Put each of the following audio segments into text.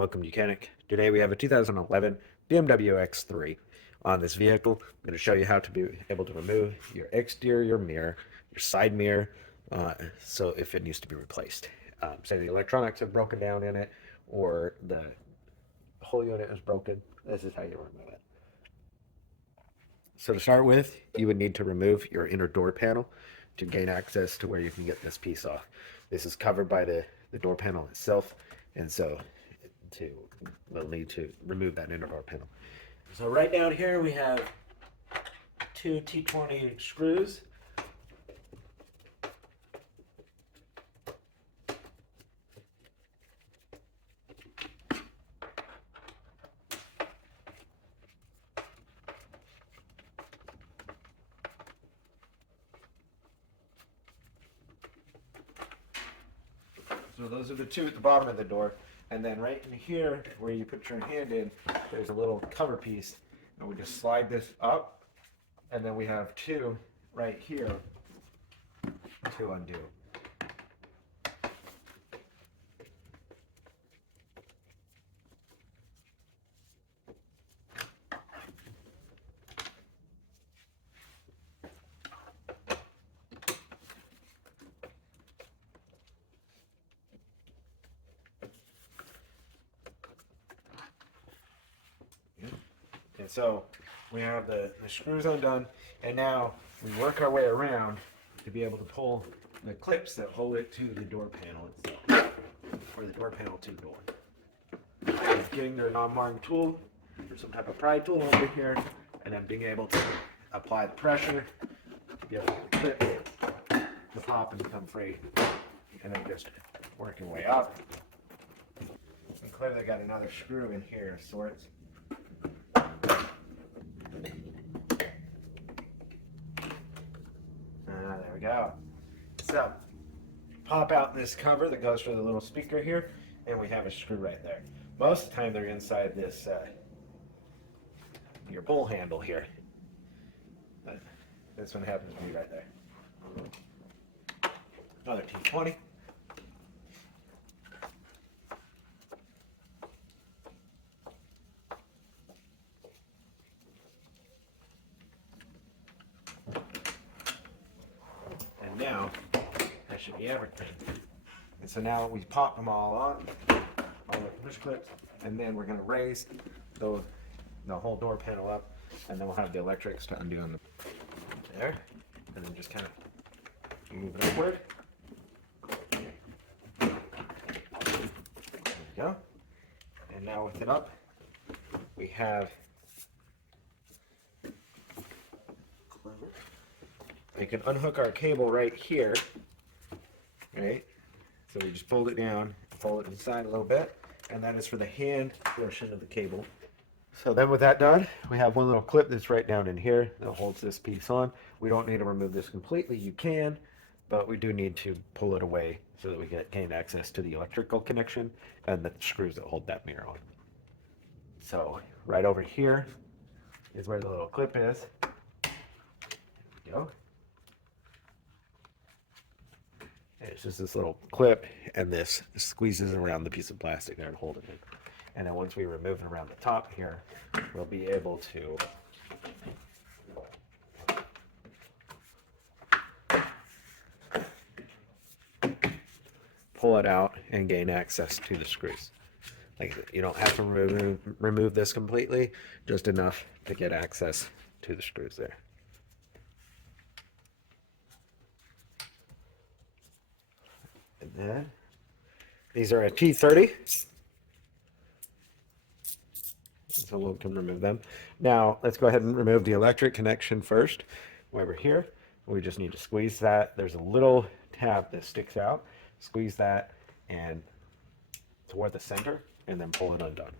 welcome mechanic. Today we have a 2011 BMW X3 on this vehicle. I'm going to show you how to be able to remove your exterior mirror, your side mirror, so if it needs to be replaced. Say the electronics have broken down in it or the whole unit is broken, this is how you remove it. So to start with, you would need to remove your inner door panel to gain access to where you can get this piece off. This is covered by the door panel itself, and so we'll need to remove that inner door panel. So right down here we have two T20 screws. So those are the two at the bottom of the door. And then right in here, where you put your hand in, there's a little cover piece. And we just slide this up. And then we have two right here to undo. And so we have the screws undone, and now we work our way around to be able to pull the clips that hold it to the door panel itself, or the door panel to the door. Getting your non-marring tool, or some type of pry tool over here, and then being able to apply the pressure, to be able to clip the pop and become free, and then just work your way up. And clearly got another screw in here of sorts. There we go. So, pop out this cover that goes for the little speaker here, and we have a screw right there. Most of the time they're inside this, your pull handle here. But this one happens to be right there. Another T20. And now, that should be everything. And so now we pop them all on, all the push clips, and then we're going to raise the whole door panel up, and then we'll have the electrics to undo on there, and then just kind of move it upward. There we go. And now with it up, we have we can unhook our cable right here, right? So we just fold it down, fold it inside a little bit, and that is for the hand portion of the cable. So then with that done, we have one little clip that's right down in here that holds this piece on. We don't need to remove this completely. You can, but we do need to pull it away so that we gain access to the electrical connection and the screws that hold that mirror on. So right over here is where the little clip is. There we go. It's just this little clip, and this squeezes around the piece of plastic there and holding it. And then once we remove it around the top here, we'll be able to pull it out and gain access to the screws. Like, you don't have to remove this completely, just enough to get access to the screws there. And then these are a T30, so we can remove them. Now let's go ahead and remove the electric connection first. Over here, we just need to squeeze that. There's a little tab that sticks out. Squeeze that and toward the center, and then pull it undone.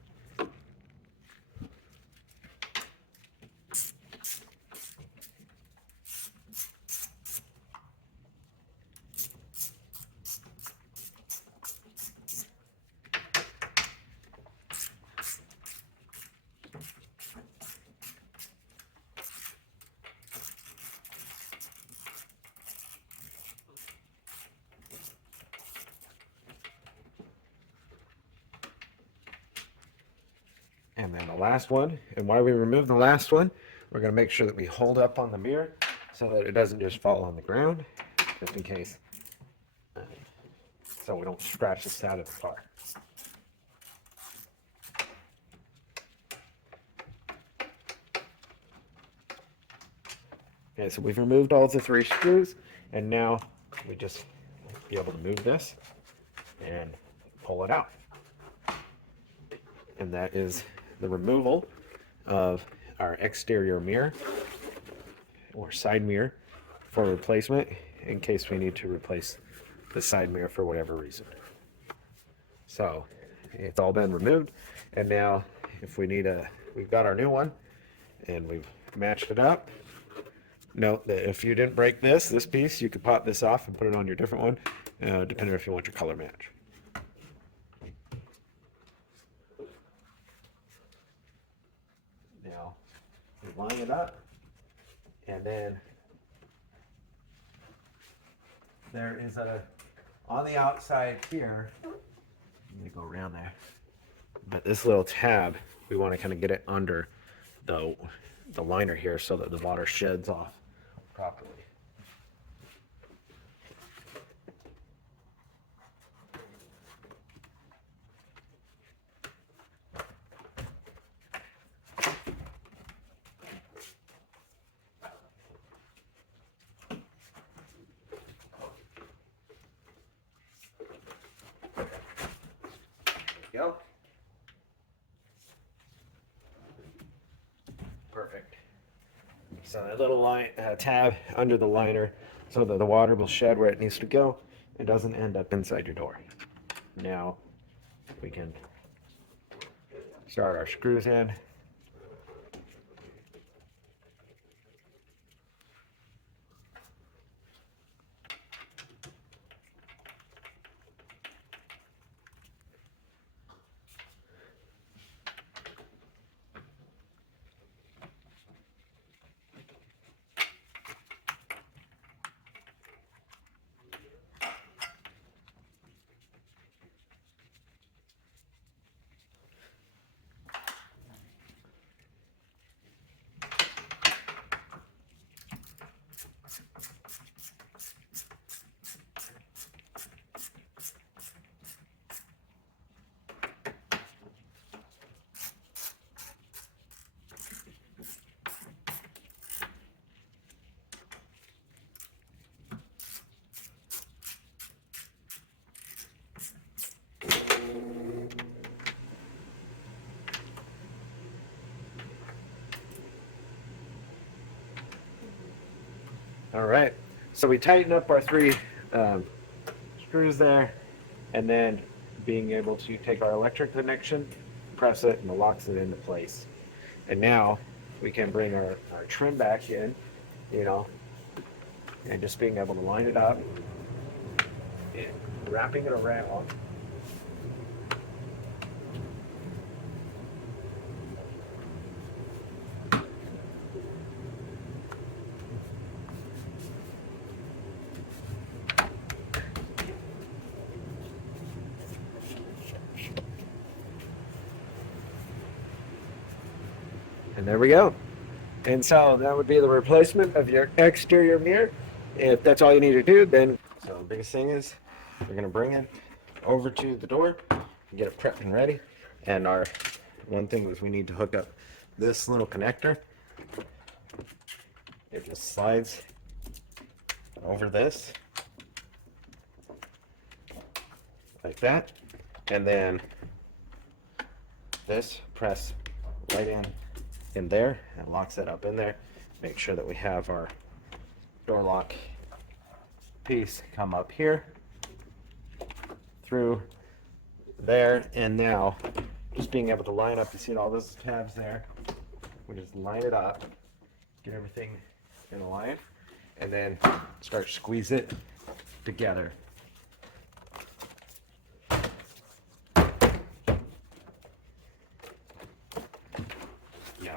And then the last one, and while we remove the last one, we're going to make sure that we hold up on the mirror so that it doesn't just fall on the ground, just in case, so we don't scratch the side of the car. Okay, so we've removed all the 3 screws, and now we just be able to move this and pull it out. And that is the removal of our exterior mirror or side mirror for replacement in case we need to replace the side mirror for whatever reason. So it's all been removed, and now if we need we've got our new one and we've matched it up. Note that if you didn't break this piece, you could pop this off and put it on your different one, depending if you want your color match. Now, we line it up, and then there is on the outside here, let me go around there, but this little tab, we want to kind of get it under the liner here so that the water sheds off properly. Go. Perfect. So that little tab under the liner so that the water will shed where it needs to go and doesn't end up inside your door. Now we can start our screws in. All right, so we tighten up our 3 screws there, and then being able to take our electric connection, press it, and it locks it into place. And now we can bring our trim back in, and just being able to line it up and wrapping it around. And there we go. And so that would be the replacement of your exterior mirror. If that's all you need to do, then so the biggest thing is we're going to bring it over to the door, get it prepped and ready. And our one thing is we need to hook up this little connector. It just slides over this like that, and then this press right in there and locks it up in there. Make sure that we have our door lock piece come up here through there, and now just being able to line up, you see all those tabs there, we just line it up, get everything in line, and then start squeeze it together.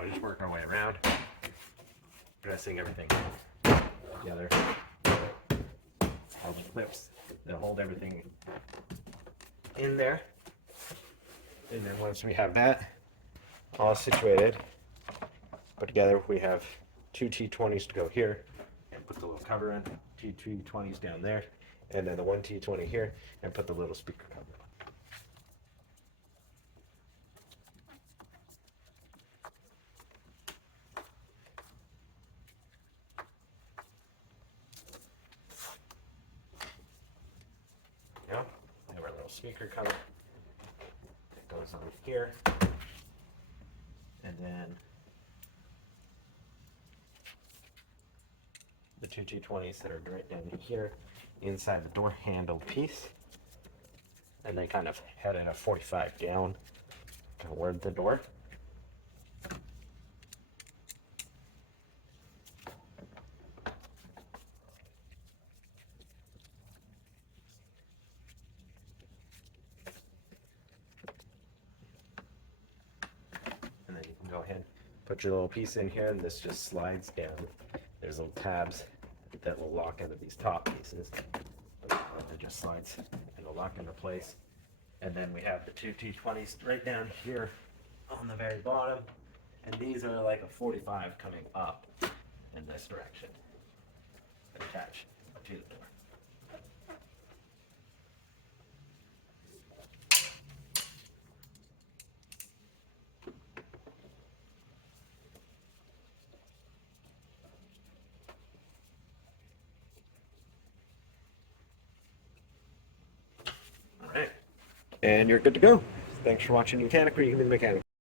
We'll just work our way around, pressing everything together. All the clips that hold everything in there. And then once we have that, all situated. Put together, we have two T20s to go here, and put the little cover in. Two T20s down there, and then the one T20 here, and put the little speaker cover on. Yeah, we have our little speaker cover. It goes on here, and then the two T20s that are right down here inside the door handle piece, and they kind of head in a 45 down toward the door. And then you can go ahead, put your little piece in here, and this just slides down. There's little tabs that will lock into these top pieces. It just slides and will lock into place. And then we have the two T20s right down here on the very bottom. And these are like a 45 coming up in this direction. Attached to the door. All right. And you're good to go. Thanks for watching Mechanic, where you can be the mechanic.